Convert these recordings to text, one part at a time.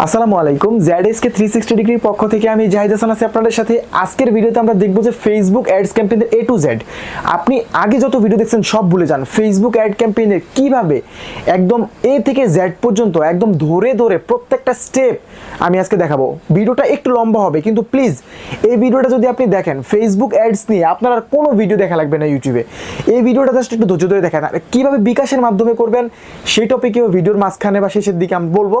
আসসালামু আলাইকুম, ZSK 360 ডিগ্রির পক্ষ থেকে আমি জাহিদ হাসান আছি আপনাদের সাথে। আজকের ভিডিওতে আমরা দেখব যে ফেসবুক অ্যাডস ক্যাম্পেইনের A to Z। আপনি আগে যত ভিডিও দেখছেন সব ভুলে যান। ফেসবুক অ্যাড ক্যাম্পেইনের কিভাবে একদম A থেকে Z পর্যন্ত একদম ধরে ধরে প্রত্যেকটা স্টেপ আমি আজকে দেখাবো। ভিডিওটা একটু লম্বা হবে, কিন্তু প্লিজ এই ভিডিওটা যদি আপনি দেখেন ফেসবুক অ্যাডস নিয়ে আপনার আর কোনো ভিডিও দেখা লাগবে না ইউটিউবে। এই ভিডিওটা জাস্ট একটু ধৈর্য ধরে দেখেন। আর কীভাবে বিকাশের মাধ্যমে করবেন সেই টপিকেও ভিডিওর মাঝখানে বা শেষের দিকে আমি বলবো।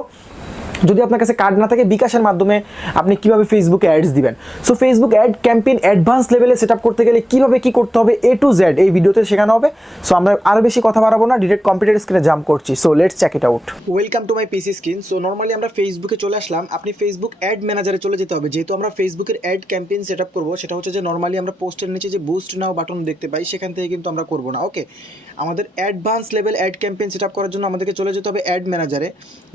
যদি আপনার কাছে কার্ড না থাকে, বিকাশের মাধ্যমে আপনি কিভাবে ফেসবুকে অ্যাডস দিবেন। So Facebook ad campaign advance লেভেলে সেট আপ করতে গেলে কিভাবে কি করতে হবে A to Z এই ভিডিওতে শেখানো হবে। সো আমরা আরও বেশি কথা বাড়াবো না, ডিরেক্ট কম্পিউটার স্ক্রিনে জাম্প করছি। So let's check it out. Welcome to my PC screen. So normally আমরা ফেসবুকে চলে আসলাম। আপনি ফেসবুক অ্যাড ম্যানেজারে চলে যেতে হবে। যেহেতু আমরা ফেসবুকের অ্যাড ক্যাম্পেইন সেট আপ করবো, সেটা হচ্ছে যে নর্মালি আমরা পোস্টের নিচে যে বুস্ট নাও বাটন দেখতে পাই সেখান থেকে কিন্তু আমরা করবো না। ওকে, আমাদের advance level ad campaign set up করার জন্য আমাদেরকে চলে যেতে হবে অ্যাড ম্যানেজারে।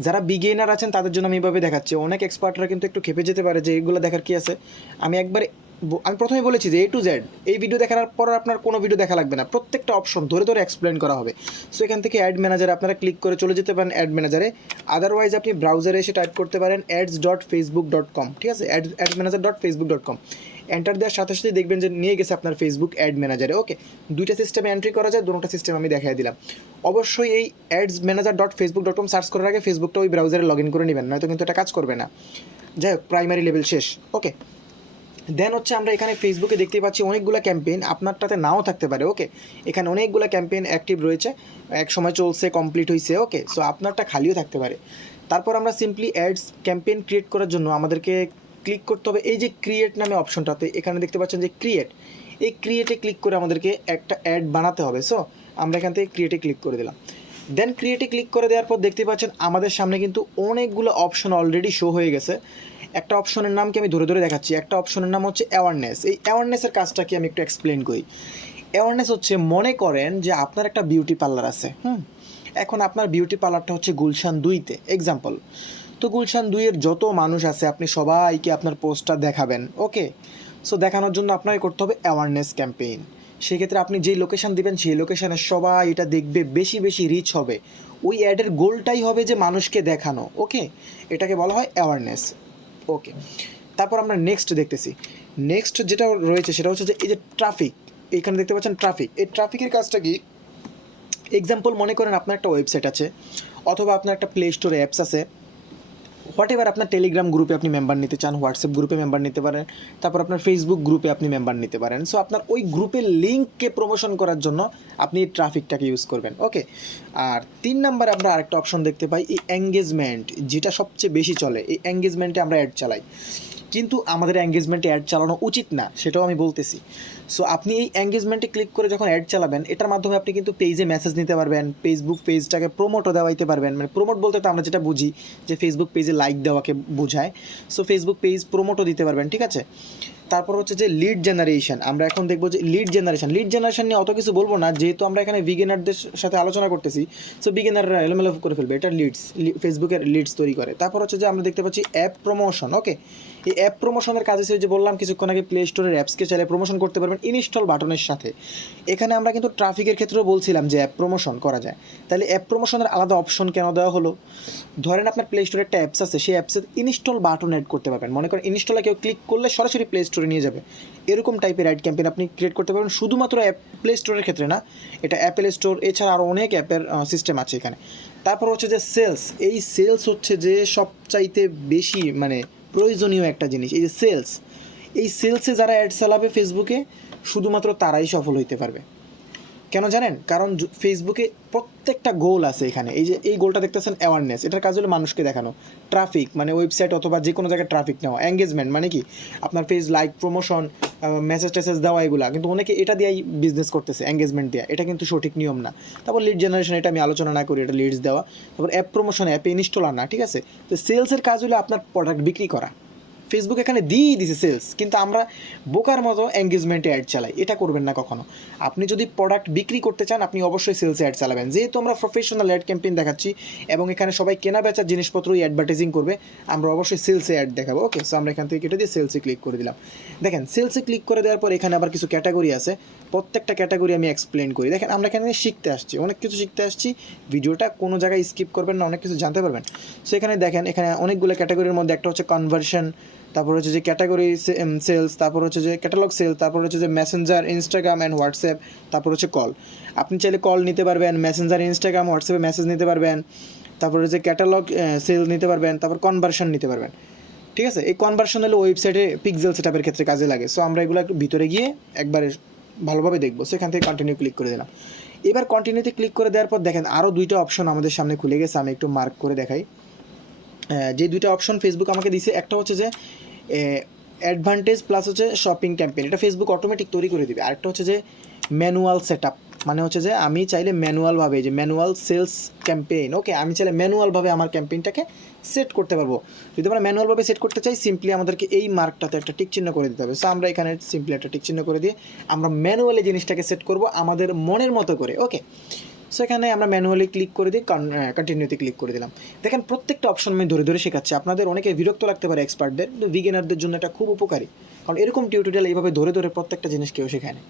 যারা বিগিনার আছেন তাদের জন্য আমি এইভাবে দেখাচ্ছি। অনেক এক্সপার্টরা কিন্তু একটু খেপে যেতে পারে যে এগুলো দেখার কি আছে। আমি প্রথমে বলেছি যে A to Z এই ভিডিও দেখার পর আপনার কোনো ভিডিও দেখা লাগবে না, প্রত্যেকটা অপশন ধরে ধরে এক্সপ্লেন করা হবে। সো এখান থেকে অ্যাড ম্যানেজারে আপনারা ক্লিক করে চলে যেতে পারেন অ্যাড ম্যানেজারে। আদারওয়াইজ আপনি ব্রাউজারে এসে টাইপ করতে পারেন ads.facebook.com। ঠিক আছে, adsmanager.facebook.com এন্টার দেওয়ার সাথে সাথে দেখবেন যে নিয়ে গেছে আপনার ফেসবুক অ্যাড ম্যানেজারে। ওকে, দুইটা সিস্টেমে এন্ট্রি করা যায়, দুটোটা সিস্টেম আমি দেখাই দিলাম। অবশ্যই এই adsmanager.facebook.com সার্চ করার আগে ফেসবুকটা ওই ব্রাউজারে লগ ইন করে নেবেন, নয়তো কিন্তু এটা কাজ করবে না। যাই হোক, প্রাইমারি লেভেল শেষ। ওকে, দেন হচ্ছে আমরা এখানে ফেসবুকে দেখতে পাচ্ছি অনেকগুলো ক্যাম্পেইন, আপনারটাতে নাও থাকতে পারে। ওকে, এখানে অনেকগুলো ক্যাম্পেইন অ্যাক্টিভ রয়েছে, এক সময় চলছে, কমপ্লিট হয়েছে। ওকে, সো আপনারটা খালিও থাকতে পারে। তারপর আমরা সিম্পলি অ্যাডস ক্যাম্পেইন ক্রিয়েট করার জন্য আমাদেরকে ক্লিক করতে হবে এই যে ক্রিয়েট নামে অপশনটাতে। এখানে দেখতে পাচ্ছেন যে ক্রিয়েট, এই ক্রিয়েটে ক্লিক করে আমাদেরকে একটা অ্যাড বানাতে হবে। সো আমরা এখান থেকে ক্রিয়েটে ক্লিক করে দিলাম। দেন ক্রিয়েটে ক্লিক করে দেওয়ার পর দেখতে পাচ্ছেন আমাদের সামনে কিন্তু অনেকগুলো অপশন অলরেডি শো হয়ে গেছে। একটা অপশনের নাম কি আমি ধরে ধরে দেখাচ্ছি। একটা অপশনের নাম হচ্ছে অ্যাওয়ারনেস। এই অ্যাওয়ারনেসের কাজটা কি আমি একটু এক্সপ্লেন করি। অ্যাওয়ারনেস হচ্ছে, মনে করেন যে আপনার একটা বিউটি পার্লার আছে। এখন আপনার বিউটি পার্লারটা হচ্ছে গুলশান 2-তে এক্সাম্পল। তো গুলশান 2-এর যত মানুষ আছে আপনি সবাইকে আপনার পোস্টটা দেখাবেন। ওকে, সো দেখানোর জন্য আপনাকে করতে হবে অ্যাওয়ারনেস ক্যাম্পেইন। সেক্ষেত্রে আপনি যেই লোকেশান দিবেন সেই লোকেশানে সবাই এটা দেখবে, বেশি বেশি রিচ হবে। ওই অ্যাডের গোলটাই হবে যে মানুষকে দেখানো। ওকে, এটাকে বলা হয় অ্যাওয়ারনেস। ওকে, তারপর আমরা নেক্সট দেখতেছি। নেক্সট যেটা রয়েছে সেটা হচ্ছে যে এই যে ট্রাফিক, এখানে দেখতে পাচ্ছেন ট্রাফিক। এই ট্রাফিকের কাজটা কি, এক্সাম্পল মনে করেন আপনার একটা ওয়েবসাইট আছে, অথবা আপনার একটা প্লে স্টোরে অ্যাপস আছে, হোয়াট এভার। আপনার টেলিগ্রাম গ্রুপে আপনি মেম্বার নিতে চান, হোয়াটসঅ্যাপ গ্রুপে মেম্বার নিতে পারেন, তারপর আপনার ফেসবুক গ্রুপে আপনি মেম্বার নিতে পারেন। সো আপনার ওই গ্রুপের লিঙ্ককে প্রমোশন করার জন্য আপনি এই ট্রাফিকটাকে ইউজ করবেন। ওকে, আর 3 নম্বরে আমরা আরেকটা অপশন দেখতে পাই, এই এঙ্গেজমেন্ট, যেটা সবচেয়ে বেশি চলে। এই এঙ্গেজমেন্টে আমরা অ্যাড চালাই, কিন্তু আমাদের এঙ্গেজমেন্টে অ্যাড চালানো উচিত না, সেটাও আমি বলতেছি। সো আপনি এই এঙ্গেজমেন্টে ক্লিক করে যখন অ্যাড চালাবেন, এটার মাধ্যমে আপনি কিন্তু পেজে মেসেজ নিতে পারবেন, ফেসবুক পেজটাকে প্রমোটও দেওয়াইতে পারবেন। মানে প্রমোট বলতে তো আমরা যেটা বুঝি যে ফেসবুক পেজে লাইক দেওয়াকে বোঝায়। সো ফেসবুক পেজ প্রমোটও দিতে পারবেন। ঠিক আছে, তারপর হচ্ছে যে লিড জেনারেশন। আমরা এখন দেখবো যে লিড জেনারেশন নিয়ে অত কিছু বলবো না, যেহেতু আমরা এখানে বিগিনারদের সাথে আলোচনা করতেছি। সো বিগিনাররা এলোমেলো করে ফেলবে, এটা ফেসবুকের লিডস তৈরি করে। তারপর হচ্ছে যে আমরা দেখতে পাচ্ছি অ্যাপ প্রমোশন। ওকে, এই অ্যাপ প্রমোশনের কাজ হিসেবে যে বললাম কিছুক্ষণ আগে, প্লে স্টোরের অ্যাপসকে চাইলে প্রমোশন করতে পারবেন ইনস্টল বাটনের সাথে। এখানে আমরা কিন্তু ট্রাফিকের ক্ষেত্রেও বলছিলাম যে অ্যাপ প্রমোশন করা যায়। তাহলে অ্যাপ প্রমোশনের আলাদা অপশন কেন দেওয়া হলো? ধরেন আপনার প্লে স্টোরে একটা অ্যাপস আছে, সেই অ্যাপসের ইনস্টল বাটন অ্যাড করতে পারবেন। মনে করেন ইনস্টলে কেউ ক্লিক করলে সরাসরি প্লে স্টোরে নিয়ে যাবে, এরকম টাইপের অ্যাড ক্যাম্পেইন আপনি ক্রিয়েট করতে পারবেন। শুধুমাত্র অ্যাপ প্লে স্টোরের ক্ষেত্রে না, এটা অ্যাপেল স্টোর এছাড়া আরও অনেক অ্যাপের সিস্টেম আছে এখানে। তারপর হচ্ছে যে সেলস। এই সেলস হচ্ছে যে সবচাইতে বেশি মানে প্রয়োজনীয় একটা জিনিস। এই যে সেলস, এই সেলসে যারা অ্যাড চালাবে ফেসবুকে, শুধুমাত্র তারাই সফল হইতে পারবে। কেন জানেন? কারণ ফেসবুকে প্রত্যেকটা গোল আছে এখানে। এই যে এই গোলটা দেখতেছেন অ্যাওয়ারনেস, এটার কাজ হলো মানুষকে দেখানো। ট্রাফিক মানে ওয়েবসাইট অথবা যে কোনো জায়গায় ট্রাফিক নেওয়া। এঙ্গেজমেন্ট মানে কি, আপনার পেজ লাইক, প্রমোশন, মেসেজ টেসেজ দেওয়া, এগুলা কিন্তু অনেকে এটা দিয়েই বিজনেস করতেছে, এঙ্গেজমেন্ট দেওয়া। এটা কিন্তু সঠিক নিয়ম না। তারপর লিড জেনারেশন, এটা আমি আলোচনা না করি, এটা লিডস দেওয়া। তারপর অ্যাপ প্রমোশন, অ্যাপে ইনস্টল আনা। ঠিক আছে, তো সেলসের কাজ হলো আপনার প্রোডাক্ট বিক্রি করা। ফেসবুক এখানে দিয়েই দিছে সেলস, কিন্তু আমরা বোকার মতো এঙ্গেজমেন্টে অ্যাড চালাই। এটা করবেন না কখনো। আপনি যদি প্রোডাক্ট বিক্রি করতে চান আপনি অবশ্যই সেলসে অ্যাড চালাবেন। যেহেতু আমরা প্রফেশনাল অ্যাড ক্যাম্পেইন দেখাচ্ছি এবং এখানে সবাই কেনা বেচার জিনিসপত্রই অ্যাডভার্টাইজিং করবে, আমরা অবশ্যই সেলসে অ্যাড দেখাবো। ওকে, সো আমরা এখান থেকে কেটে দিয়ে সেলসে ক্লিক করে দিলাম। দেখেন সেলসে ক্লিক করে দেওয়ার পর এখানে আবার কিছু ক্যাটাগরি আছে, প্রত্যেকটা ক্যাটাগরি আমি এক্সপ্লেন করি। দেখেন আমরা এখানে শিখতে আসছি, অনেক কিছু শিখতে আসছি, ভিডিওটা কোনো জায়গায় স্কিপ করবেন না, অনেক কিছু জানতে পারবেন। সো এখানে দেখেন এখানে অনেকগুলো ক্যাটাগরির মধ্যে একটা হচ্ছে কনভার্সন, তারপর হচ্ছে যে ক্যাটাগরি সেলস, তারপর হচ্ছে যে ক্যাটালগ সেল, তারপর হচ্ছে যে মেসেঞ্জার, ইনস্টাগ্রাম অ্যান্ড হোয়াটসঅ্যাপ, তারপর হচ্ছে কল। আপনি চাইলে কল নিতে পারবেন, মেসেঞ্জার, ইনস্টাগ্রাম, হোয়াটসঅ্যাপে মেসেজ নিতে পারবেন, তারপর হচ্ছে ক্যাটালগ সেল নিতে পারবেন, তারপর কনভার্সন নিতে পারবেন। ঠিক আছে, এই কনভার্সন হলো ওয়েবসাইটে পিক্সেল সেটআপের ক্ষেত্রে কাজে লাগে। সো আমরা এগুলো একটু ভিতরে গিয়ে একবারে ভালোভাবে দেখবো। সো এখান থেকে কন্টিনিউ ক্লিক করে দিলাম। এবার কন্টিনিউতে ক্লিক করে দেওয়ার পর দেখেন আরও দুইটা অপশন আমাদের সামনে খুলে গেছে, আমি একটু মার্ক করে দেখাই। যে দুইটা অপশন ফেসবুক আমাকে দিছে, একটা হচ্ছে যে অ্যাডভান্টেজ প্লাস হচ্ছে শপিং ক্যাম্পেইন, এটা ফেসবুক অটোমেটিক তৈরি করে দিবে। আরেকটা হচ্ছে যে ম্যানুয়াল সেটআপ, মানে হচ্ছে যে আমি চাইলে ম্যানুয়ালভাবে, যে ম্যানুয়াল সেলস ক্যাম্পেইন, ওকে, আমি চাইলে ম্যানুয়ালভাবে আমার ক্যাম্পেইনটাকে সেট করতে পারবো। যদি আমরা ম্যানুয়ালভাবে সেট করতে চাই সিম্পলি আমাদেরকে এই মার্কটাতে একটা টিক চিহ্ন করে দিতে হবে। সো আমরা এখানে সিম্পলি একটা টিক চিহ্ন করে দিয়ে আমরা ম্যানুয়ালি জিনিসটাকে সেট করব আমাদের মনের মতো করে। ওকে, সো এখানে আমরা ম্যানুয়ালি ক্লিক করে দিয়ে কন্টিনিউতে ক্লিক করে দিলাম। দেখেন প্রত্যেকটা অপশন আমি ধরে ধরে শেখাচ্ছি, আপনাদের অনেকে বিরক্ত লাগতে পারে এক্সপার্টদের, কিন্তু বিগিনারদের জন্য এটা খুব উপকারী, কারণ এরকম টিউটোরিয়াল এইভাবে ধরে ধরে প্রত্যেকটা জিনিস কেউ শেখায় না,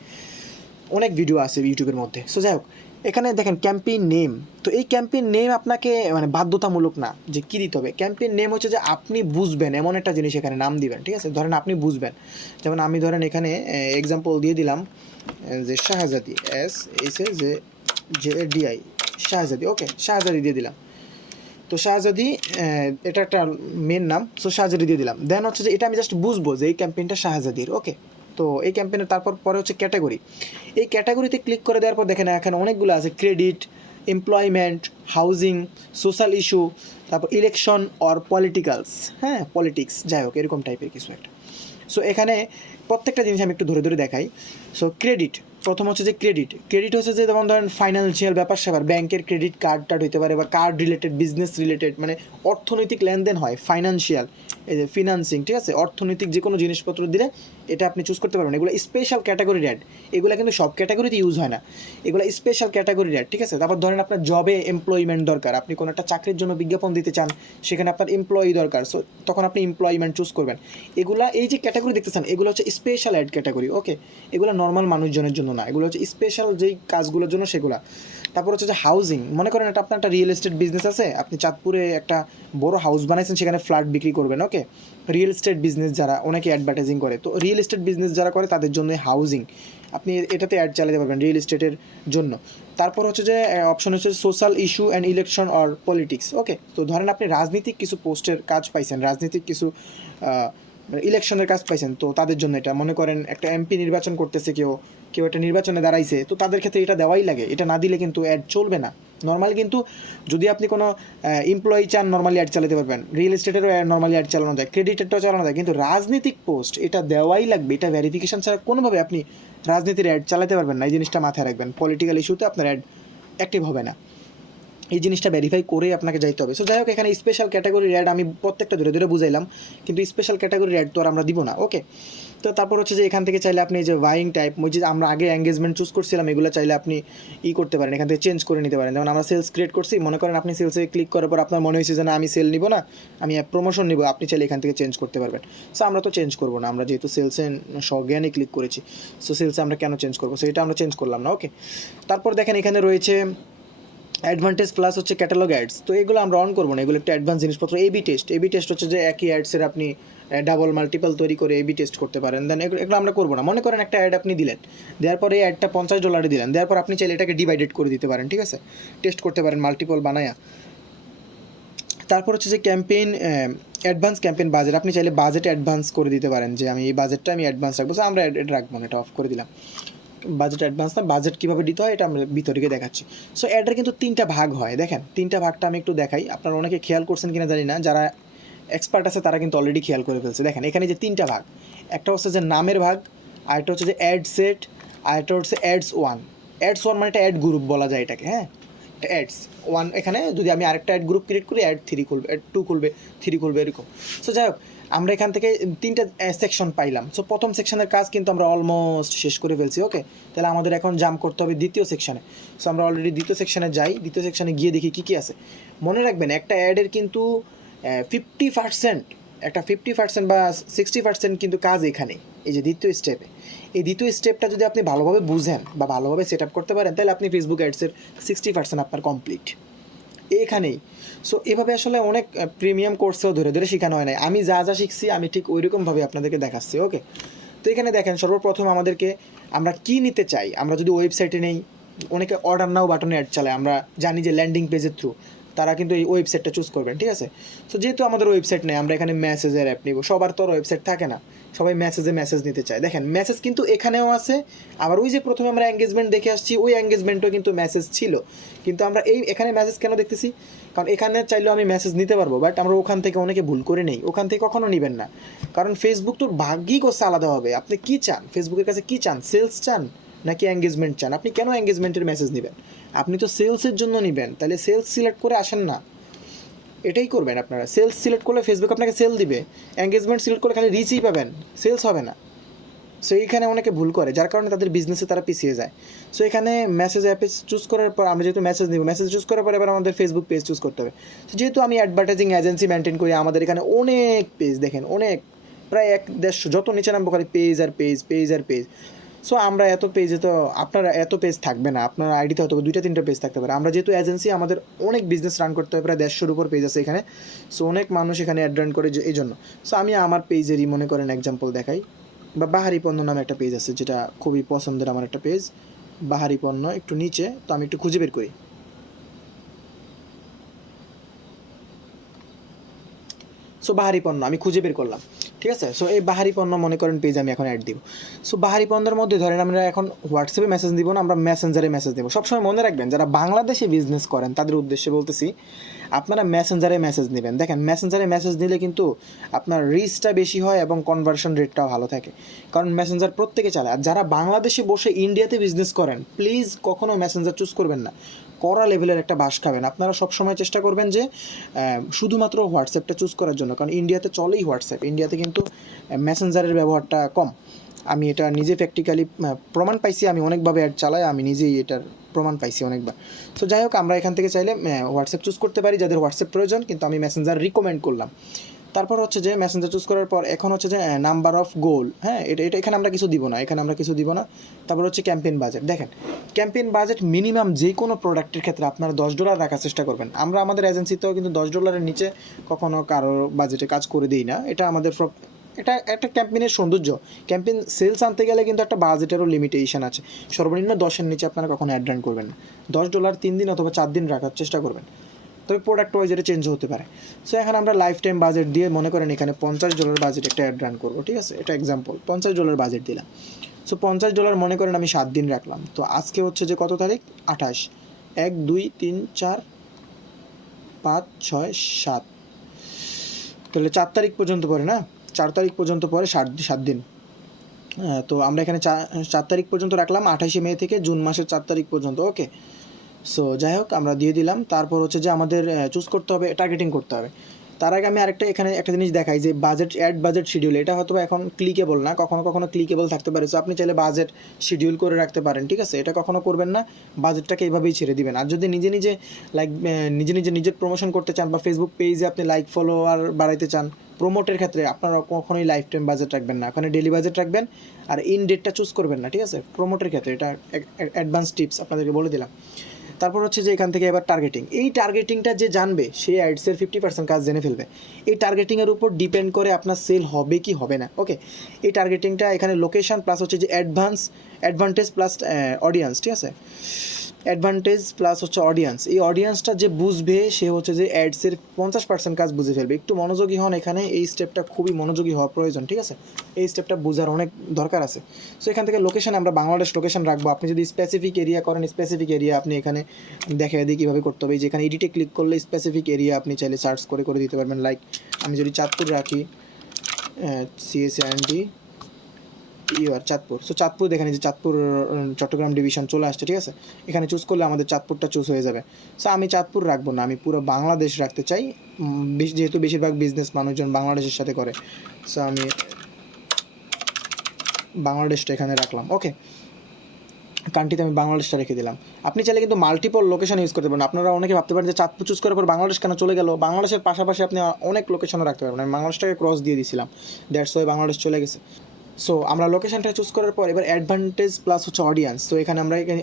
অনেক ভিডিও আছে ইউটিউবের মধ্যে। সো যাই হোক, এখানে দেখেন ক্যাম্পেইন নেম, তো এই ক্যাম্পেইন নেম আপনাকে মানে বাধ্যতামূলক না যে কী দিতে হবে। ক্যাম্পেইন নেম হচ্ছে যে আপনি বুঝবেন এমন একটা জিনিস এখানে নাম দিবেন। ঠিক আছে, ধরেন আপনি বুঝবেন, যেমন আমি ধরেন এখানে এক্সাম্পল দিয়ে দিলাম যে শাহজাদি, SHAHZADI, শাহজাদি। ওকে, শাহজাদি দিয়ে দিলাম। তো শাহজাদি এটা একটা মেন নাম, সো শাহজাদি দিয়ে দিলাম। দেন হচ্ছে যে এটা আমি জাস্ট বুঝবো যে এই ক্যাম্পেইনটা শাহজাদির। ওকে, তো এই ক্যাম্পেইনের তারপর পরে হচ্ছে ক্যাটাগরি। এই ক্যাটাগরিতে ক্লিক করে দেওয়ার পর দেখেন এখানে অনেকগুলো আছে, credit, employment, housing, social issue, তারপর ইলেকশন অর পলিটিক্যালস, হ্যাঁ পলিটিক্স, যাই হোক এরকম টাইপের কিছু একটা। সো এখানে প্রত্যেকটা জিনিস আমি একটু ধরে ধরে দেখাই। সো ক্রেডিট, প্রথম হচ্ছে যে ক্রেডিট হচ্ছে যে যেমন ধরেন ফাইন্যান্সিয়াল ব্যাপার স্যাপার, ব্যাংকের ক্রেডিট কার্ড টার্ড হতে পারে, বা কার্ড রিলেটেড, বিজনেস রিলেটেড, মানে অর্থনৈতিক লেনদেন হয়, ফাইন্যান্সিয়াল, এই যে ফিনান্সিং, ঠিক আছে, অর্থনৈতিক যে কোনো জিনিসপত্র দিলে এটা আপনি চুজ করতে পারবেন। এগুলো স্পেশাল ক্যাটাগরি অ্যাড, এগুলো কিন্তু সব ক্যাটাগরিতে ইউজ হয় না, এগুলো স্পেশাল ক্যাটাগরি অ্যাড। ঠিক আছে, তারপর ধরেন আপনার জবে এমপ্লয়মেন্ট দরকার, আপনি কোনো একটা চাকরির জন্য বিজ্ঞাপন দিতে চান, সেখানে আপনার এমপ্লয়ি দরকার, সো তখন আপনি এমপ্লয়মেন্ট চুজ করবেন। এগুলা এই যে ক্যাটাগরি দেখতেছেন এগুলো হচ্ছে স্পেশাল অ্যাড ক্যাটাগরি। ওকে, এগুলো নর্মাল মানুষজনের জন্য না, এগুলো হচ্ছে স্পেশাল যেই কাজগুলোর জন্য সেগুলা। তারপর হচ্ছে যে হাউজিং, মনে করেন এটা আপনার একটা রিয়েল এস্টেট বিজনেস আছে, আপনি চাঁদপুরে একটা বড় হাউস বানাইছেন, সেখানে ফ্ল্যাট বিক্রি করবেন। ওকে, রিয়েল এস্টেট বিজনেস যারা অনেকে অ্যাডভার্টাইজিং করে, তো রিয়েল এস্টেট বিজনেস যারা করে তাদের জন্য হাউজিং, আপনি এটাতে অ্যাড চালাতে পারবেন রিয়েল এস্টেটের জন্য। তারপর হচ্ছে যে অপশন হচ্ছে social issue and election or politics. Okay, তো ধরেন আপনি রাজনীতিক কিছু পোস্টের কাজ পাইছেন, রাজনীতিক কিছু ইলেকশনের কাজ পাইছেন, তো তাদের জন্য এটা, মনে করেন একটা এমপি নির্বাচন করতেছে, কেউ একটা নির্বাচনে দাঁড়াইছে, তো তাদের ক্ষেত্রে এটা দেওয়াই লাগে, এটা না দিলে কিন্তু অ্যাড চলবে না নর্মালি। কিন্তু যদি আপনি কোনো এমপ্লয়ি চান নর্মালি অ্যাড চালাতে পারবেন, রিয়েল এস্টেটেরও নর্মালি অ্যাড চালানো যায়, ক্রেডিটেরটাও চালানো যায়, কিন্তু রাজনৈতিক পোস্ট এটা দেওয়াই লাগবে, এটা ভেরিফিকেশন ছাড়া কোনোভাবে আপনি রাজনীতির অ্যাড চালাতে পারবেন না, এই জিনিসটা মাথায় রাখবেন। পলিটিক্যাল ইস্যুতে আপনার অ্যাড অ্যাক্টিভ হবে না, এই জিনিসটা ভেরিফাই করে আপনাকে যাইতে হবে। সো যাই হোক, এখানে স্পেশাল ক্যাটাগরি অ্যাড আমি প্রত্যেকটা ধরে ধরে বুঝাইলাম, কিন্তু স্পেশাল ক্যাটাগরি অ্যাড তো আর আমরা দিব না। ওকে, তো তারপর হচ্ছে যে এখান থেকে চাইলে আপনি যে বাইং টাইপ, যে আমরা আগে এঙ্গেজমেন্ট চুজ করছিলাম, এগুলো চাইলে আপনি করতে পারেন, এখান থেকে চেঞ্জ করে নিতে পারেন। যেমন আমরা সেলস ক্রিয়েট করছি, মনে করেন আপনি সেলসে ক্লিক করার পর আপনার মনে হয়েছে যে না আমি সেল নিব না, আমি প্রমোশন নিব, আপনি চাইলে এখান থেকে চেঞ্জ করতে পারবেন। সো আমরা তো চেঞ্জ করবো না, আমরা যেহেতু সেলসে সজ্ঞানে ক্লিক করেছি, সো সেলসে আমরা কেন চেঞ্জ করবো, সো এটা আমরা চেঞ্জ করলাম না। ওকে, তারপর দেখেন এখানে রয়েছে অ্যাডভান্টেজ প্লাস হচ্ছে ক্যাটালগ অ্যাডস, তো এগুলো আমরা অন করবো না, এগুলো একটা অ্যাডভান্স জিনিসপত্র। এবি টেস্ট হচ্ছে যে একই অ্যাডসের আপনি ডাবল মাল্টিপল তৈরি করে এবি টেস্ট করতে পারেন। দেন এগুলো আমরা করবো না। মনে করেন একটা অ্যাড আপনি দিলেন, দেওয়ার পরে এই অ্যাডটা $50 দিলেন, দেওয়ার পর আপনি চাইলে এটাকে ডিভাইডেড করে দিতে পারেন, ঠিক আছে, টেস্ট করতে পারেন মাল্টিপল বানায়া। তারপর হচ্ছে যে ক্যাম্পেইন অ্যাডভান্স ক্যাম্পেইন বাজেট, আপনি চাইলে বাজেট অ্যাডভান্স করে দিতে পারেন, যে আমি এই বাজেটটা আমি অ্যাডভান্স রাখবো, আমরা এটা রাখবো না, এটা অফ করে দিলাম। বাজেট অ্যাডভান্স না, বাজেট কীভাবে দিতে হয় এটা আমরা ভিতরে গিয়ে দেখাচ্ছি। সো অ্যাডের কিন্তু 3টা ভাগ হয়, দেখেন 3টা ভাগটা আমি একটু দেখাই, আপনারা অনেকে খেয়াল করছেন কিনা জানি না, যারা এক্সপার্ট আছে তারা কিন্তু অলরেডি খেয়াল করে ফেলছে। দেখেন এখানে যে 3টা ভাগ, একটা হচ্ছে যে নামের ভাগ, আরেকটা হচ্ছে যে অ্যাড সেট, আরেকটা হচ্ছে অ্যাডস ওয়ান। অ্যাডস ওয়ান মানে একটা অ্যাড গ্রুপ বলা যায় এটাকে, হ্যাঁ, অ্যাডস ওয়ান, এখানে যদি আমি আরেকটা অ্যাড গ্রুপ ক্রিয়েট করি অ্যাড 3 খুলবে, অ্যাড 2 খুলবে, 3 খুলবে, এরকম। সো যাই হোক, আমরা এখান থেকে 3টা সেকশন পাইলাম। সো প্রথম সেকশনের কাজ কিন্তু আমরা অলমোস্ট শেষ করে ফেলছি। ওকে, তাহলে আমাদের এখন জাম্প করতে হবে দ্বিতীয় সেকশনে। সো আমরা অলরেডি দ্বিতীয় সেকশনে যাই, দ্বিতীয় সেকশনে গিয়ে দেখি কী কী আছে। মনে রাখবেন একটা অ্যাডের কিন্তু 50%, একটা 50% বা 60% কিন্তু কাজ এখানেই, এই যে দ্বিতীয় স্টেপে। এই দ্বিতীয় স্টেপটা যদি আপনি ভালোভাবে বুঝেন বা ভালোভাবে সেট আপ করতে পারেন, তাহলে আপনি ফেসবুক অ্যাডসের 60% আপনার কমপ্লিট এখানেই। সো এভাবে আসলে অনেক প্রিমিয়াম কোর্সেও ধরে ধরে শেখানো হয় নাই। আমি যা যা শিখছি আমি ঠিক ওই রকমভাবে আপনাদেরকে দেখাচ্ছি। ওকে, তো এখানে দেখেন সর্বপ্রথম আমাদেরকে আমরা কি নিতে চাই, আমরা যদি ওয়েবসাইটে নেই, অনেকে অর্ডার নাও বাটনে অ্যাড চালায়, আমরা জানি যে ল্যান্ডিং পেজের থ্রু, তারা কিন্তু এই ওয়েবসাইটটা চুজ করবেন, ঠিক আছে। সো যেহেতু আমাদের ওয়েবসাইট নেই, আমরা এখানে মেসেজের অ্যাপ নিব। সবার তো ওয়েবসাইট থাকে না, সবাই মেসেজ নিতে চায়। দেখেন মেসেজ কিন্তু এখানেও আছে, আবার ওই যে প্রথমে আমরা এঙ্গেজমেন্ট দেখে আসছি, ওই এঙ্গেজমেন্টও কিন্তু মেসেজ ছিল, কিন্তু আমরা এখানে মেসেজ কেন দেখতেছি? কারণ এখানে চাইলেও আমি মেসেজ নিতে পারবো, বাট আমরা ওখান থেকে অনেকে ভুল করে নেই, ওখান থেকে কখনো নেবেন না। কারণ ফেসবুক তো ভাগ্যিক করছে আলাদা হবে। আপনি কী চান, ফেসবুকের কাছে কী চান? সেলস চান নাকি এঙ্গেজমেন্ট চান? আপনি কেন এঙ্গেজমেন্টের মেসেজ নেবেন? আপনি তো সেলসের জন্য নেবেন, তাহলে সেলস সিলেক্ট করে আসেন না, এটাই করবেন আপনারা। সেলস সিলেক্ট করলে ফেসবুক আপনাকে সেল দিবে, এঙ্গেজমেন্ট সিলেক্ট করলে খালি রিচই পাবেন, সেলস হবে না। সো এইখানে অনেকে ভুল করে, যার কারণে তাদের বিজনেসে তারা পিছিয়ে যায়। সো এখানে মেসেজ অ্যাপে চুজ করার পর আমরা যেহেতু মেসেজ নিব, মেসেজ চুজ করার পর এবার আমাদের ফেসবুক পেজ চুজ করতে হবে। তো যেহেতু আমি অ্যাডভার্টাইজিং এজেন্সি মেনটেন করি, আমাদের এখানে অনেক পেজ, দেখেন অনেক, প্রায় 1-150, যত নিচে নামবো খালি পেজ আর পেজ, পেজ আর পেজ। সো আমরা এত পেজে তো আপনারা এত পেজ থাকবে না, আপনার আইডিতে হয়তো 2-3টা পেজ থাকতে পারে। আমরা যেহেতু এজেন্সি, আমাদের অনেক বিজনেস রান করতে হয়, প্রায় 150-এর উপর পেজ আছে এখানে। সো অনেক মানুষ এখানে অ্যাড রান করে এই জন্য। সো আমি আমার পেজেরই মনে করেন এক্সাম্পল দেখাই, বা বাহারি পণ্য নামে একটা পেজ আছে, যেটা খুবই পছন্দের আমার একটা পেজ, বাহারি পণ্য, একটু নিচে। তো আমি একটু খুঁজে বের করি। সো বাহারি পণ্য আমি খুঁজে বের করলাম, ঠিক আছে। সো এই বাহারি পণ্য মনে করেন পেজ আমি এখন অ্যাড দিব। সো বাহারি পণ্যের মধ্যে ধরেন আমরা এখন হোয়াটসঅ্যাপে মেসেজ দিব না, আমরা মেসেঞ্জারে মেসেজ দেবো। সবসময় মনে রাখবেন, যারা বাংলাদেশে বিজনেস করেন তাদের উদ্দেশ্যে বলতেছি, আপনারা মেসেঞ্জারে মেসেজ নেবেন। দেখেন মেসেঞ্জারে মেসেজ নিলে কিন্তু আপনার রিচটা বেশি হয় এবং কনভার্সন রেটটাও ভালো থাকে, কারণ মেসেঞ্জার প্রত্যেকে চালায়। আর যারা বাংলাদেশে বসে ইন্ডিয়াতে বিজনেস করেন, প্লিজ কখনো মেসেঞ্জার চুজ করবেন না, কড়া লেভেলের একটা বাস খাবেন। আপনারা সবসময় চেষ্টা করবেন যে শুধুমাত্র হোয়াটসঅ্যাপটা চুজ করার জন্য, কারণ ইন্ডিয়াতে চলেই হোয়াটসঅ্যাপ, ইন্ডিয়াতে কিন্তু মেসেঞ্জারের ব্যবহারটা কম। আমি এটা নিজে প্র্যাকটিক্যালি প্রমাণ পাইছি, আমি অনেকভাবে অ্যাড চালাই, আমি নিজেই এটার প্রমাণ পাইছি অনেকবার। সো যাই হোক, আমরা এখান থেকে চাইলে হোয়াটসঅ্যাপ চুজ করতে পারি যাদের হোয়াটসঅ্যাপ প্রয়োজন, কিন্তু আমি মেসেঞ্জার রিকমেন্ড করলাম। তারপর হচ্ছে যে মেসেঞ্জার চুজ করার পর এখন হচ্ছে যে নাম্বার অফ গোল, হ্যাঁ, এটা এখানে আমরা কিছু দিব না, এখানে আমরা কিছু দিব না। তারপর হচ্ছে ক্যাম্পেইন বাজেট। দেখেন ক্যাম্পেইন বাজেট মিনিমাম যে কোনো প্রোডাক্টের ক্ষেত্রে আপনারা $10 রাখার চেষ্টা করবেন। আমরা আমাদের এজেন্সিতেও কিন্তু $10-এর নিচে কখনো কারো বাজেটে কাজ করে দিই না। এটা আমাদের এটা একটা ক্যাম্পেইনের সৌন্দর্য। ক্যাম্পেইন সেলস আনতে গেলে কিন্তু একটা বাজেটেরও লিমিটেশন আছে, সর্বনিম্ন 10-এর নিচে আপনারা কখনো অ্যাড রান করবেন না। $10 3 দিন অথবা 4 দিন রাখার চেষ্টা করবেন, তবে প্রোডাক্ট ওয়াইজ এটা চেঞ্জ হতে পারে। সো এখন আমরা লাইফ টাইম বাজেট দিয়ে মনে করেন এখানে $50 বাজেট একটা অ্যাড রান করবো, ঠিক আছে, এটা এক্সাম্পল। $50 বাজেট দিলাম। সো $50 মনে করেন আমি 7 দিন রাখলাম। তো আজকে হচ্ছে যে কত তারিখ? 28, 1 2 3 4 5 6 7, তাহলে 4 তারিখ পর্যন্ত পরে না, 4 তারিখ পর্যন্ত পরে 7 দিন। তো আমরা এখানে 4 তারিখ পর্যন্ত রাখলাম, 28 মে থেকে জুন মাসের 4 তারিখ পর্যন্ত। ওকে, সো যাই হোক আমরা দিয়ে দিলাম। তারপর হচ্ছে যে আমাদের চুজ করতে হবে, টার্গেটিং করতে হবে। তার আগে আমি আরেকটা এখানে একটা জিনিস দেখাই যে বাজেট, অ্যাড বাজেট শিডিউল, এটা হয়তো এখন ক্লিকেবল না, কখনো কখনো ক্লিকেবল থাকতে পারে। সো আপনি চাইলে বাজেট শিডিউল করে রাখতে পারেন, ঠিক আছে, এটা কখনো করবেন না, বাজেটটাকে এইভাবেই ছেড়ে দিবেন। আর যদি নিজে নিজে নিজের প্রমোশন করতে চান বা ফেসবুক পেজে আপনি লাইক ফলোয়ার বাড়াইতে চান, প্রমোটের ক্ষেত্রে আপনারা কখনোই লাইফ টাইম বাজেট রাখবেন না, ওখানে ডেলি বাজেট রাখবেন। আর ইন ডেটটা চুজ করবেন না, ঠিক আছে, প্রমোটের ক্ষেত্রে। এটা অ্যাডভান্স টিপস আপনাদেরকে বলে দিলাম। তারপর হচ্ছে যে এখান থেকে এবার টার্গেটিং। এই টার্গেটিংটা যে জানবে সে অ্যাডসের 50% কাজ জেনে ফেলবে। এই টার্গেটিংয়ের উপর ডিপেন্ড করে আপনার সেল হবে কি হবে না। ওকে, এই টার্গেটিংটা এখানে লোকেশন প্লাস হচ্ছে যে অ্যাডভান্টেজ প্লাস অডিয়েন্স, ঠিক আছে, অ্যাডভান্টেজ প্লাস হচ্ছে অডিয়েন্স। এই অডিয়েন্সটা যে বুঝবে সে হচ্ছে যে অ্যাডসের 50% কাজ বুঝে ফেলবে। একটু মনোযোগী হন এখানে, এই স্টেপটা খুবই মনোযোগী হওয়া প্রয়োজন, ঠিক আছে, এই স্টেপটা বোঝার অনেক দরকার আছে। সো এখান থেকে লোকেশন আমরা বাংলাদেশ লোকেশন রাখবো। আপনি যদি স্পেসিফিক এরিয়া করেন, স্পেসিফিক এরিয়া আপনি এখানে দেখা দিয়ে কীভাবে করতে হবে। যেখানে এডিটে ক্লিক করলে স্পেসিফিক এরিয়া আপনি চাইলে সার্চ করে দিতে পারবেন। লাইক আমি যদি চাঁদপুর রাখি, CSAND চাঁদপুর। সো চাঁদপুর দেখেন যে চাঁদপুর চট্টগ্রাম ডিভিশন চলে আসছে, ঠিক আছে। এখানে চুজ করলে আমাদের চাঁদপুরটা চুজ হয়ে যাবে। সো আমি চাঁদপুর রাখবো না, আমি পুরো বাংলাদেশ রাখতে চাই, যেহেতু বেশিরভাগ বিজনেস মানুষজন বাংলাদেশের সাথে করে। সো আমি বাংলাদেশটা এখানে রাখলাম। ওকে, কান্ট্রিতে আমি বাংলাদেশটা রেখে দিলাম। আপনি চাইলে কিন্তু মাল্টিপল লোকেশন ইউজ করতে পারেন। আপনারা অনেকে ভাবতে পারেন যে চাঁদপুর চুজ করার পর বাংলাদেশ কেন চলে গেল, বাংলাদেশের পাশাপাশি আপনি অনেক লোকেশনও রাখতে পারবেন। আমি বাংলাদেশটাকে ক্রস দিয়ে দিয়েছিলাম, দ্যাটস ওয়াই বাংলাদেশ চলে গেছে। সো আমরা লোকেশনটা চুজ করার পর এবার অ্যাডভান্টেজ প্লাস হচ্ছে অডিয়েন্স। তো এখানে আমরা এখানে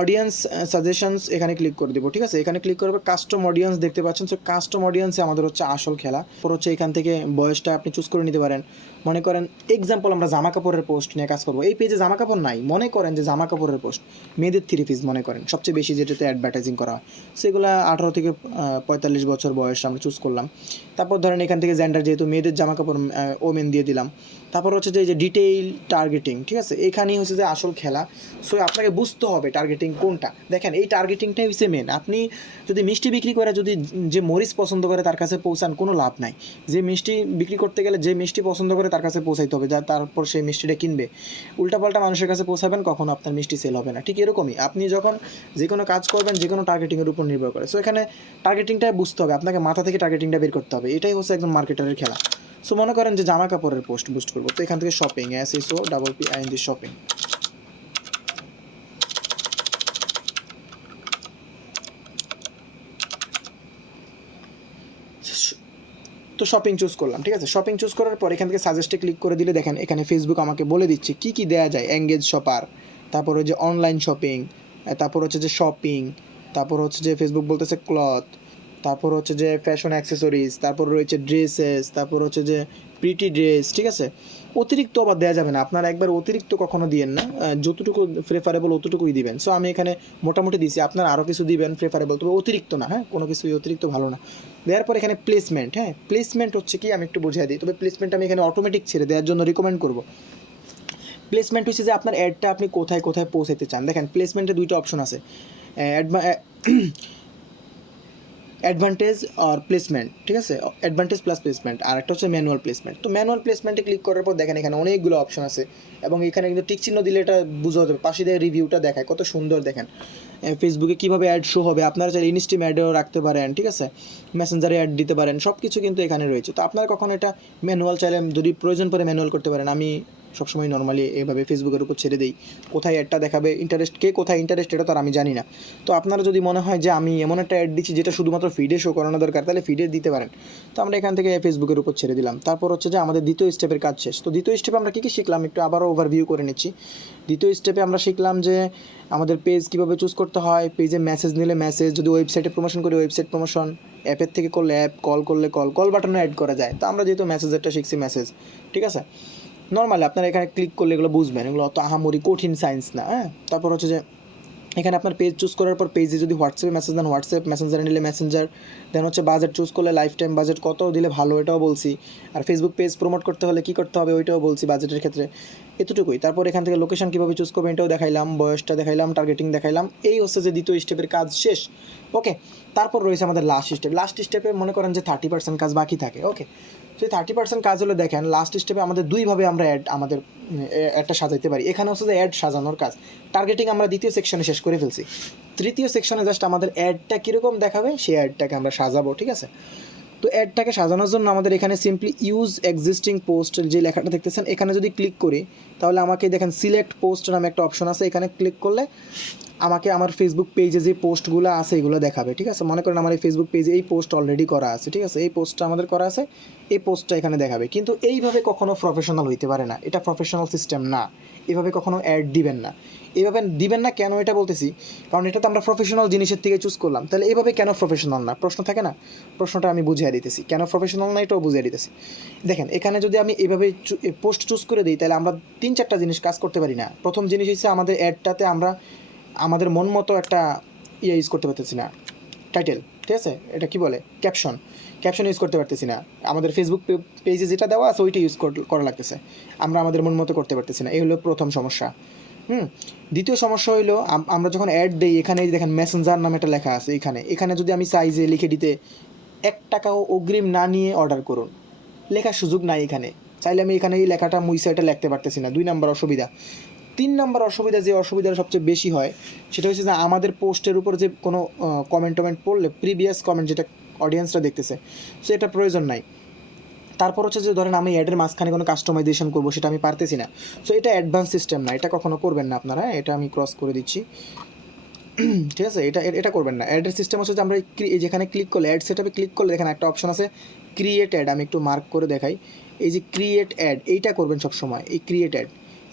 অডিয়েন্স সাজেশনস এখানে ক্লিক করে দেবো, ঠিক আছে। এখানে ক্লিক করবে, কাস্টম অডিয়েন্স দেখতে পাচ্ছেন। সো কাস্টম অডিয়েন্সে আমাদের হচ্ছে আসল খেলা। পর হচ্ছে এখান থেকে বয়সটা আপনি চুজ করে নিতে পারেন। মনে করেন এক্সাম্পল আমরা জামা কাপড়ের পোস্ট নিয়ে কাজ করবো, এই পেজে জামা কাপড় নাই, মনে করেন যে জামা কাপড়ের পোস্ট, মেয়েদের 3 পিস মনে করেন সবচেয়ে বেশি যেটাতে অ্যাডভার্টাইজিং করা হয়, সেগুলো 18 থেকে 45 বছর বয়স আমরা চুজ করলাম। তারপর ধরেন এখান থেকে জেন্ডার, যেহেতু মেয়েদের জামা কাপড় ওমেন দিয়ে দিলাম। তারপর হচ্ছে যে ডিটেইল টার্গেটিং, ঠিক আছে, এখানেই হচ্ছে যে আসল খেলা। সো আপনাকে বুঝতে হবে টার্গেটিং কোনটা। দেখেন এই টার্গেটিংটাই হচ্ছে মেন। আপনি যদি মিষ্টি বিক্রি করে যদি যে মরিচ পছন্দ করে তার কাছে পৌঁছান, কোনো লাভ নাই। যে মিষ্টি বিক্রি করতে গেলে যে মিষ্টি পছন্দ করে তার কাছে পৌঁছাইতে হবে, যা তারপর সেই মিষ্টিটা কিনবে। উল্টাপাল্টা মানুষের কাছে পৌঁছাবেন, কখনো আপনার মিষ্টি সেল হবে না। ঠিক এরকমই আপনি যখন যে কোনো কাজ করবেন, যে কোনো টার্গেটিংয়ের উপর নির্ভর করে। সো এখানে টার্গেটিংটাই বুঝতে হবে, আপনাকে মাথা থেকে টার্গেটিংটা বের করতে হবে। এটাই হচ্ছে একজন মার্কেটারের খেলা। সো মনে করেন যে জামা কাপড়ের পোস্ট বুস্ট করবো, তো এখান থেকে শপিং, SEO শপিং। তো শপিং চুজ করলাম, ঠিক আছে। শপিং চুজ করার পর এখান থেকে সাজেস্টে ক্লিক করে দিলে দেখেন এখানে ফেসবুক আমাকে বলে দিচ্ছে কী কী দেওয়া যায়। এঙ্গেজ শপার, তারপরে যে অনলাইন শপিং, তারপর হচ্ছে যে শপিং, তারপর হচ্ছে যে ফেসবুক বলতেছে ক্লথ, তারপর হচ্ছে যে ফ্যাশন অ্যাক্সেসরিজ, তারপর রয়েছে ড্রেসেস, তারপর হচ্ছে যে প্রিটি ড্রেস, ঠিক আছে। অতিরিক্ত আবার দেওয়া যাবে না, আপনারা একবার অতিরিক্ত কখনো দিয়েন না, যতটুকু প্রেফারেবল অতটুকুই দিবেন। সো আমি এখানে মোটামুটি দিয়েছি, আপনারা আরও কিছু দিবেন প্রেফারেবল, তবে অতিরিক্ত না, হ্যাঁ, কোনো কিছুই অতিরিক্ত ভালো না। দেওয়ার পর এখানে প্লেসমেন্ট, হ্যাঁ, প্লেসমেন্ট হচ্ছে কি আমি একটু বুঝিয়ে দিই, তবে প্লেসমেন্ট আমি এখানে অটোমেটিক ছেড়ে দেওয়ার জন্য রিকমেন্ড করবো। প্লেসমেন্ট হচ্ছে যে আপনার অ্যাডটা আপনি কোথায় কোথায় পৌঁছাতে চান। দেখেন প্লেসমেন্টে 2টা অপশন আছে, অ্যাডভান্টেজ আর প্লেসমেন্ট, ঠিক আছে, অ্যাডভান্টেজ প্লাস প্লেসমেন্ট, আর একটা হচ্ছে ম্যানুয়াল প্লেসমেন্ট। তো ম্যানুয়াল প্লেসমেন্টে ক্লিক করার পর দেখেন এখানে অনেকগুলো অপশন আছে, এবং এখানে কিন্তু টিক চিহ্ন দিলে এটা বোঝা যাবে, পাশে দিয়ে রিভিউটা দেখায় কত সুন্দর। দেখেন ফেসবুকে কীভাবে অ্যাড শো হবে, আপনারা চাইলে ইনস্টিম অ্যাডও রাখতে পারেন, ঠিক আছে, মেসেঞ্জারে অ্যাড দিতে পারেন, সব কিছু কিন্তু এখানে রয়েছে। তো আপনারা কখন এটা ম্যানুয়াল চাইলে যদি প্রয়োজন পড়ে ম্যানুয়াল করতে পারেন। আমি সবসময় নর্মালি এভাবে ফেসবুকের উপর ছেড়ে দিই, কোথায় অ্যাডটা দেখাবে, কে কোথায় ইন্টারেস্ট এটা তো আর আমি জানি না। তো আপনারা যদি মনে হয় যে আমি এমন একটা অ্যাড দিচ্ছি যেটা শুধুমাত্র ফিডে শো করানো দরকার, তাহলে ফিডে দিতে পারেন। তো আমরা এখান থেকে ফেসবুকের উপর ছেড়ে দিলাম। তারপর হচ্ছে যে আমাদের দ্বিতীয় স্টেপের কাজ শেষ। তো দ্বিতীয় স্টেপে আমরা কী কী শিখলাম একটু আবারও ওভারভিউ করে নিচ্ছি। দ্বিতীয় স্টেপে আমরা শিখলাম যে আমাদের পেজ কীভাবে চুজ করতে হয়, পেজে মেসেজ নিলে মেসেজ, যদি ওয়েবসাইটে প্রমোশন করি ওয়েবসাইট প্রমোশন, অ্যাপের থেকে করলে অ্যাপ, কল করলে কল বাটনও অ্যাড করা যায়। তো আমরা যেহেতু মেসেজেরটা শিখছি মেসেজ, ঠিক আছে। নর্মালি আপনারা এখানে ক্লিক করলে এগুলো বুঝবেন, এগুলো অত আহামরি কঠিন সায়েন্স না, হ্যাঁ। তারপর হচ্ছে যে এখানে আপনার পেজ চুজ করার পর পেজে যদি হোয়াটসঅ্যাপে মেসেজ দেন হোয়াটসঅ্যাপ, মেসেঞ্জারে নিলে মেসেঞ্জার, দেন হচ্ছে বাজেট চুজ করলে লাইফ টাইম বাজেট কত দিলে ভালো এটাও বলছি, আর ফেসবুক পেজ প্রমোট করতে হলে কী করতে হবে ওইটাও বলছি বাজেটের ক্ষেত্রে, এতটুকুই। তারপর এখান থেকে লোকেশন কীভাবে চুজ করবেন এটাও দেখাইলাম, বয়সটা দেখাইলাম, টার্গেটিং দেখাইলাম। এই হচ্ছে যে দ্বিতীয় স্টেপের কাজ শেষ। ওকে, তারপর রয়েছে আমাদের লাস্ট স্টেপে মনে করেন যে 30% কাজ বাকি থাকে। ওকে, সেই 30% কাজ হলে দেখেন লাস্ট স্টেপে আমাদের দুইভাবে আমরা আমাদের অ্যাডটা সাজাইতে পারি। এখানে হচ্ছে যে অ্যাড সাজানোর কাজ, টার্গেটিং আমরা দ্বিতীয় সেকশনে শেষ করে ফেলছি। তৃতীয় সেকশনে জাস্ট আমাদের অ্যাডটা কীরকম দেখাবে সেই অ্যাডটাকে আমরা সাজাবো, ঠিক আছে। তো অ্যাডটাকে সাজানোর জন্য আমাদের এখানে সিম্পলি ইউজ এক্সিস্টিং পোস্ট যে লেখাটা দেখতেছেন এখানে যদি ক্লিক করি, তাহলে আমাকে দেখেন সিলেক্ট পোস্ট নামে একটা অপশন আছে, এখানে ক্লিক করলে আমাকে আমার ফেসবুক পেজে যে পোস্টগুলো আছে এগুলো দেখাবে, ঠিক আছে। মনে করেন আমার এই ফেসবুক পেজে এই পোস্ট অলরেডি করা আছে, ঠিক আছে, এই পোস্টটা আমাদের করা আছে, এই পোস্টটা এখানে দেখাবে। কিন্তু এইভাবে কখনো প্রফেশনাল হইতে পারে না, এটা প্রফেশনাল সিস্টেম না। এভাবে কখনো অ্যাড দিবেন না, এভাবে দিবেন না। কেন এটা বলতেছি, কারণ এটা তো আমরা প্রফেশনাল জিনিসের থেকে চুজ করলাম, তাহলে এভাবে কেন প্রফেশনাল না প্রশ্ন থাকে না, প্রশ্নটা আমি বুঝিয়ে দিতেছি কেন প্রফেশনাল না, এটাও বুঝিয়ে দিতেছি। দেখেন এখানে যদি আমি এভাবে পোস্ট চুজ করে দিই তাহলে আমরা 3-4টা জিনিস কাজ করতে পারি না। প্রথম জিনিস হচ্ছে আমাদের অ্যাডটাতে আমরা আমাদের মন মতো একটা ইউজ করতে পারতেছি না, টাইটেল, ঠিক আছে, এটা কি বলে ক্যাপশন ইউজ করতে পারতেছি না। আমাদের ফেসবুক পেজে যেটা দেওয়া আছে ওইটা ইউজ করা লাগতেছে, আমরা আমাদের মন মতো করতে পারতেছি না। এই হলো প্রথম সমস্যা। দ্বিতীয় সমস্যা হইলো আমরা যখন অ্যাড দিই এখানে দেখেন মেসেঞ্জার নামে একটা লেখা আছে, এখানে যদি আমি সাইজে লিখে দিতে 1 টাকাও অগ্রিম না নিয়ে অর্ডার করুন, লেখার সুযোগ নাই এখানে। চাইলে আমি এখানে এই লেখাটা মুইসা এটা লিখতে পারতেছি না। 2 নাম্বার অসুবিধা। 3 নাম্বার অসুবিধা, যে অসুবিধাটা সবচেয়ে বেশি হয় সেটা হচ্ছে যে আমাদের পোস্টের উপর যে কোনো কমেন্ট পড়লে প্রিভিয়াস কমেন্ট যেটা অডিয়েন্সরা দেখতেছে, সো এটা প্রয়োজন নাই। তারপর হচ্ছে যে ধরেন আমি অ্যাডের মাঝখানে কোনো কাস্টমাইজেশন করবো, সেটা আমি পারতেছি না। সো এটা অ্যাডভান্স সিস্টেম না, এটা কখনো করবেন না আপনারা। এটা আমি ক্রস করে দিচ্ছি, ঠিক আছে? এটা করবেন না। অ্যাডের সিস্টেম হচ্ছে যে আমরা যেখানে ক্লিক করলে অ্যাড সেটআপে ক্লিক করলে এখানে একটা অপশন আছে ক্রিয়েট অ্যাড। আমি একটু মার্ক করে দেখাই, এই যে ক্রিয়েট অ্যাড, এইটা করবেন সবসময়। এই create add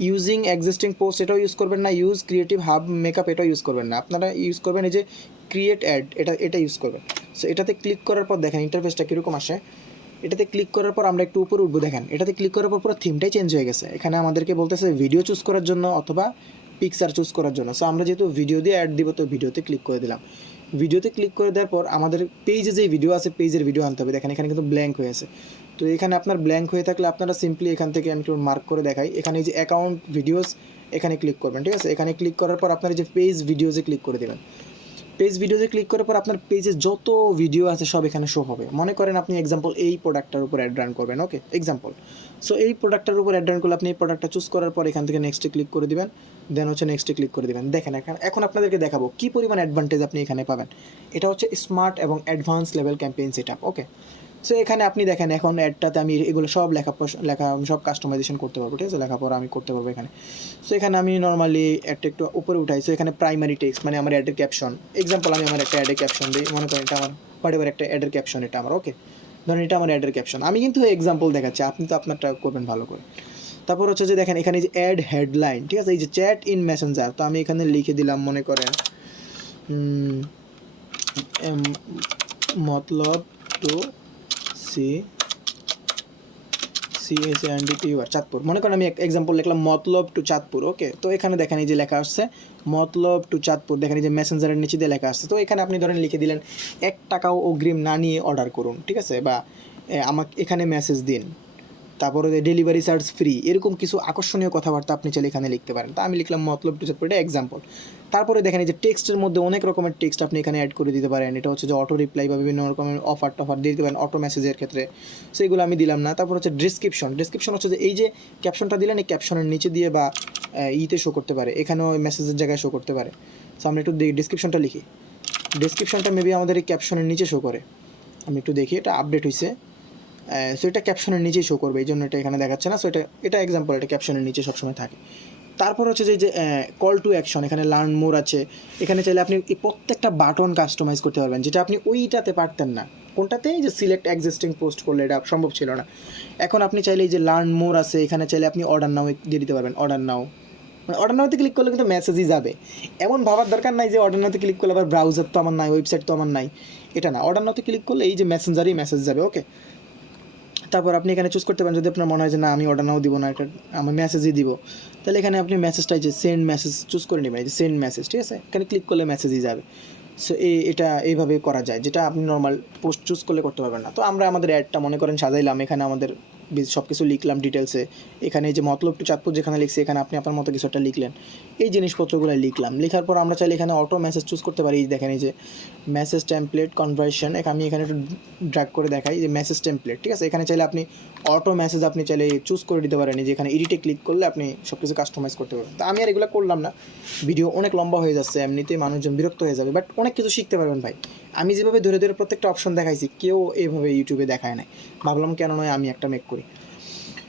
using existing post, এটাও ইউজ করবেন না। ইউজ ক্রিয়েটিভ হাব মেকআপ, এটাও ইউজ করবেন না। আপনারা ইউজ করবেন এই যে ক্রিয়েট অ্যাড, এটা ইউজ করবেন। সো এটাতে ক্লিক করার পর দেখেন ইন্টারফেসটা কীরকম আসে। এটাতে ক্লিক করার পর আমরা একটু উপরে উঠবো, দেখেন এটাতে ক্লিক করার পর পুরো থিমটাই চেঞ্জ হয়ে গেছে। এখানে আমাদেরকে বলতেছে ভিডিও চুজ করার জন্য অথবা পিকচার চুজ করার জন্য। সো আমরা যেহেতু ভিডিও দিয়ে অ্যাড দিব, তো ভিডিওতে ক্লিক করে দিলাম। ভিডিওতে ক্লিক করে দেওয়ার পর আমাদের পেজে যেই ভিডিও আছে, পেজের ভিডিও আনতে হবে। দেখেন এখানে কিন্তু ব্ল্যাঙ্ক হয়ে আছে। তো এখানে আপনার ব্ল্যাঙ্ক হয়ে থাকলে আপনারা সিম্পলি এখান থেকে আমি একটু মার্ক করে দেখাই, এখানে এই যে অ্যাকাউন্ট ভিডিওস, এখানে ক্লিক করবেন, ঠিক আছে? এখানে ক্লিক করার পর আপনার যে পেজ ভিডিওসে ক্লিক করে দেবেন। পেজ ভিডিওতে ক্লিক করার পর আপনার পেজে যত ভিডিও আছে সব এখানে শো হবে। মনে করেন আপনি এক্সাম্পল এই প্রোডাক্টটার উপর অ্যাড রান করবেন, ওকে এক্সাম্পল। সো এই প্রোডাক্টটার উপর অ্যাড রান করলে আপনি এই প্রোডাক্টটা চুজ করার পর এখান থেকে নেক্সটে ক্লিক করে দিবেন, দেন হচ্ছে নেক্সটে ক্লিক করে দিবেন। দেখেন এখন আপনাদেরকে দেখাবো কী পরিমাণ অ্যাডভান্টেজ আপনি এখানে পাবেন। এটা হচ্ছে স্মার্ট এবং অ্যাডভান্স লেভেল ক্যাম্পেইন সেটআপ, ওকে। সো এখানে আপনি দেখেন এখন অ্যাডটাতে আমি এগুলো সব লেখা আমি সব কাস্টমাইজেশন করতে পারবো, ঠিক আছে? লেখাপড়া আমি করতে পারবো এখানে। সো এখানে আমি নর্মালি একটা একটু উপরে উঠাই। সো এখানে প্রাইমারি টেক্সট মানে আমার অ্যাডের ক্যাপশন, এক্সাম্পল আমি আমার একটা অ্যাডের ক্যাপশন দিই, মনে করেন এটা আমার হোয়াটএভার একটা অ্যাডের ক্যাপশন, এটা আমার, ওকে। ধরেন এটা আমার অ্যাডের ক্যাপশন, আমি কিন্তু এক্সাম্পল দেখাচ্ছি, আপনি তো আপনারটা করবেন ভালো করে। তারপর হচ্ছে যে দেখেন এখানে যে অ্যাড হেডলাইন, ঠিক আছে? এই যে চ্যাট ইন মেসেঞ্জার, তো আমি এখানে লিখে দিলাম মনে করেন মতলব টু CHANDPUR চাঁদপুর, মনে করেন আমি এক্সাম্পল লিখলাম মতলব টু চাঁদপুর, ওকে। তো এখানে দেখেন এই যে লেখা আসছে মতলব টু চাঁদপুর, দেখেন এই যে মেসেঞ্জারের নিচে দিয়ে লেখা আসছে। তো এখানে আপনি ধরেন লিখে দিলেন 1 টাকাও অগ্রিম না নিয়ে অর্ডার করুন, ঠিক আছে? বা আমাকে এখানে মেসেজ দিন, তারপরে ডেলিভারি চার্জ ফ্রি, এরকম কিছু আকর্ষণীয় কথাবার্তা আপনি চাইলে এখানে লিখতে পারেন। তা আমি লিখলাম মতলব টু চাঁদপুর, এটা এক্সাম্পল। তারপরে দেখেন এই যে টেক্সটের মধ্যে অনেক রকমের টেক্সট আপনি এখানে অ্যাড করে দিতে পারেন। এটা হচ্ছে যে অটো রিপ্লাই বা বিভিন্ন রকমের অফার দিয়ে দিতে পারেন অটো মেসেজের ক্ষেত্রে, সেইগুলো আমি দিলাম না। তারপর হচ্ছে ডিসক্রিপশন হচ্ছে যে এই যে ক্যাপশনটা দিলেন, এই ক্যাপশনের নিচে দিয়ে বা ইতে শো করতে পারে, এখানেও মেসেজের জায়গায় শো করতে পারে। সো আমরা একটু ডিসক্রিপশনটা লিখি, ডিসক্রিপশনটা মেবি আমাদের এই ক্যাপশনের নিচে শো করে। আমি একটু দেখি, এটা আপডেট হয়েছে। সো এটা ক্যাপশনের নিচেই শো করবে, এই জন্য এটা এখানে দেখাচ্ছে না। সো এটা এক্সাম্পল, এটা ক্যাপশনের নিচে সবসময় থাকে। তারপর হচ্ছে যে কল টু অ্যাকশন, এখানে লার্ন মোর আছে। এখানে চাইলে আপনি এই প্রত্যেকটা বাটন কাস্টমাইজ করতে পারবেন, যেটা আপনি ওইটাতে পারতেন না। কোনটাতে? যে সিলেক্ট এক্সিস্টিং পোস্ট করলে এটা সম্ভব ছিল না। এখন আপনি চাইলে এই যে লার্ন মোর আছে, এখানে চাইলে আপনি অর্ডার নাও দিয়ে দিতে পারবেন। অর্ডার নাও মানে অর্ডার নাওতে ক্লিক করলে কিন্তু মেসেজই যাবে। এমন ভাবার দরকার নাই যে অর্ডার নাওতে ক্লিক করলে আবার ব্রাউজার তো আমার নাই, ওয়েবসাইট তো আমার নাই, এটা না। অর্ডার নাওতে ক্লিক করলে এই যে মেসেঞ্জারেই মেসেজ যাবে, ওকে। তারপর আপনি এখানে চুজ করতে পারেন, যদি আপনার মনে হয় যে না আমি অর্ডার নাও দিব না, এটা আমার মেসেজই দিব, তাহলে এখানে আপনি মেসেজটা যে সেন্ড মেসেজ চুজ করে নেবেন, এই যে সেন্ড মেসেজ, ঠিক আছে? এখানে ক্লিক করলে মেসেজই যাবে। সো এটা এইভাবে করা যায়, যেটা আপনি নর্মাল পোস্ট চুজ করলে করতে পারবেন না। তো আমরা আমাদের অ্যাডটা মনে করেন সাজাইলাম, এখানে আমাদের সব কিছু লিখলাম ডিটেলসে। এখানে এই যে মতলব টু চাঁদপুর যেখানে লিখছি, এখানে আপনি আপনার মতো কিছু একটা লিখলেন, এই জিনিসপত্রগুলো লিখলাম। লেখার পর আমরা চাইলে এখানে অটো মেসেজ চুজ করতে পারি। দেখেন এই যে মেসেজ টেমপ্লেট কনভার্সন, আমি এখানে একটু ড্র্যাগ করে দেখাই যে মেসেজ টেমপ্লেট, ঠিক আছে? এখানে চাইলে আপনি অটো মেসেজ আপনি চাইলে চুজ করে দিতে পারেন, যে এখানে এডিটে ক্লিক করলে আপনি সব কিছু কাস্টমাইজ করতে পারবেন। তো আমি আর এগুলো করলাম না, ভিডিও অনেক লম্বা হয়ে যাচ্ছে, এমনিতেই মানুষজন বিরক্ত হয়ে যাবে, বাট অনেক কিছু শিখতে পারবেন ভাই। আমি যেভাবে ধরে ধরে প্রত্যেকটা অপশন দেখাইছি, কেউ এইভাবে ইউটিউবে দেখায় নাই, ভাবলাম কেন নয় আমি একটা মেক করি।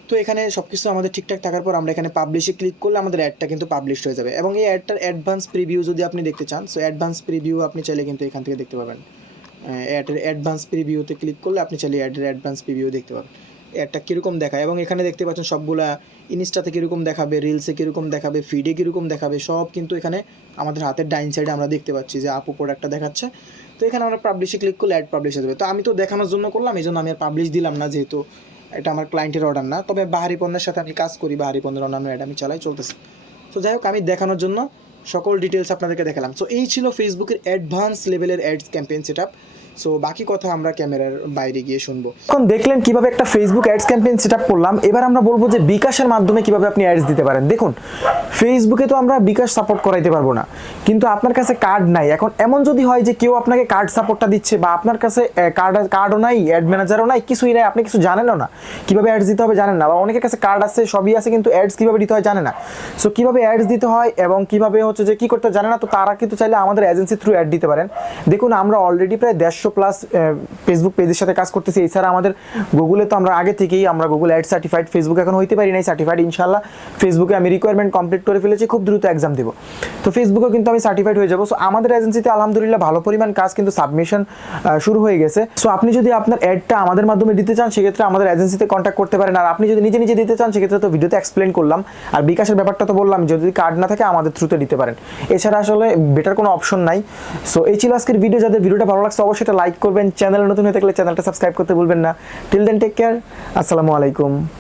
তো এখানে সব কিছু আমাদের ঠিকঠাক থাকার পর আমরা এখানে পাবলিশে ক্লিক করলে আমাদের অ্যাডটা কিন্তু পাবলিশ হয়ে যাবে। এবং এই অ্যাডটার অ্যাডভান্স প্রিভিউ যদি আপনি দেখতে চান, সো অ্যাডভান্স প্রিভিউ আপনি চাইলে কিন্তু এখান থেকে দেখতে পাবেন। অ্যাডের অ্যাডভান্স প্রিভিউতে ক্লিক করলে আপনি চাইলে অ্যাডের অ্যাডভান্স প্রিভিউ দেখতে পাবেন, অ্যাডটা কীরকম দেখায়। এবং এখানে দেখতে পাচ্ছেন সবগুলা ইনস্টাতে কীরকম দেখাবে, রিলসে কীরকম দেখাবে, ফিডে কীরকম দেখাবে, সব কিন্তু এখানে আমাদের হাতের ডাইন সাইডে আমরা দেখতে পাচ্ছি যে আপু প্রোডাক্টটা দেখাচ্ছে। তো এখানে আমরা পাবলিশে ক্লিক করলে অ্যাড পাবলিশ হয়ে যাবে। তো আমি তো দেখানোর জন্য করলাম, এই জন্য আমি আর পাবলিশ দিলাম না, যেহেতু এটা আমার ক্লায়েন্টের অর্ডার না। তবে বাহারি পণ্যের সাথে আমি কাজ করি, বাহারি পণ্যের অন্যান্য অ্যাড আমি চালাই, চলতেছে। তো যাই হোক, আমি দেখানোর জন্য সকল ডিটেলস আপনাদেরকে দেখালাম। সো এই ছিল ফেসবুকের অ্যাডভান্স লেভেলের অ্যাডস ক্যাম্পেইন সেটআপ। সো বাকি কথা আমরা ক্যামেরার বাইরে গিয়ে শুনবো। এখন দেখলেন কিভাবে একটা ফেসবুক অ্যাডস ক্যাম্পেইন সেটআপ করলাম। এবার আমরা বলবো যে বিকাশের মাধ্যমে কিভাবে আপনি অ্যাডস দিতে পারেন। দেখুন, ফেসবুকে তো আমরা বিকাশ সাপোর্ট করাইতে পারবো না, কিন্তু আপনার কাছে কার্ড নাই। এখন এমন যদি হয় যে কেউ আপনাকে কার্ড সাপোর্টটা দিচ্ছে বা আপনার কাছে কার্ডও নাই, অ্যাড ম্যানেজারও নাই, কিছুই নাই, আপনি কিছু জানেনও না, কিভাবে অ্যাডস দিতে হবে জানেন না, বা অনেকের কাছে কার্ড আছে, সবই আছে, কিন্তু অ্যাডস কিভাবে দিতে হয় জানে না। সো কিভাবে অ্যাডস দিতে হয় এবং কিভাবে হচ্ছে যে কি করতে জানে না, তো তারা কিন্তু চাইলে আমাদের এজেন্সি থ্রু অ্যাড দিতে পারেন। দেখুন আমরা অলরেডি প্রায় 150+ ফেসবুক পেজের সাথে কাজ করতেছি। এছাড়া আমাদের গুগলে তো আমরা আগে থেকেই আমরা গুগল অ্যাড সার্টিফাইড, ফেসবুক এখন হইতে পারি নাই সার্টিফাইড, ইনশাল্লাহ ফেসবুকে আমি রিকোয়ারমেন্ট কমপ্লিট করে ফেলেছি, খুব দ্রুত এক্সাম দেবো, তো ফেসবুকেও কিন্তু আমি সার্টিফাইড হয়ে যাবো। সো আমাদের এজেন্সিতে আলহামদুলিল্লাহ ভালো পরিমাণ কাজ কিন্তু সাবমিশন শুরু হয়ে গেছে। সো আপনি যদি আপনার অ্যাডটা আমাদের মাধ্যমে দিতে চান সেক্ষেত্রে আমাদের এজেন্সিতে কন্ট্যাক্ট করতে পারেন। আর আপনি যদি নিজে নিজে দিতে চান সেক্ষেত্রে তো ভিডিওতে এক্সপ্লেন করলাম, আর বিকাশের ব্যাপারটা তো বললাম, যদি কার্ড না থাকে আমাদের থ্রুতে দিতে পারেন, এছাড়া আসলে বেটার কোনো অপশন নাই। সো এই ছিল আজকের ভিডিও। যাদের ভিডিওটা ভালো লাগছে অবশ্যই এটা লাইক করবেন, চ্যানেলে নতুন হয়ে থাকলে চ্যানেলটা সাবস্ক্রাইব করতে ভুলবেন না। টিল দেন টেক কেয়ার, আসসালামু আলাইকুম।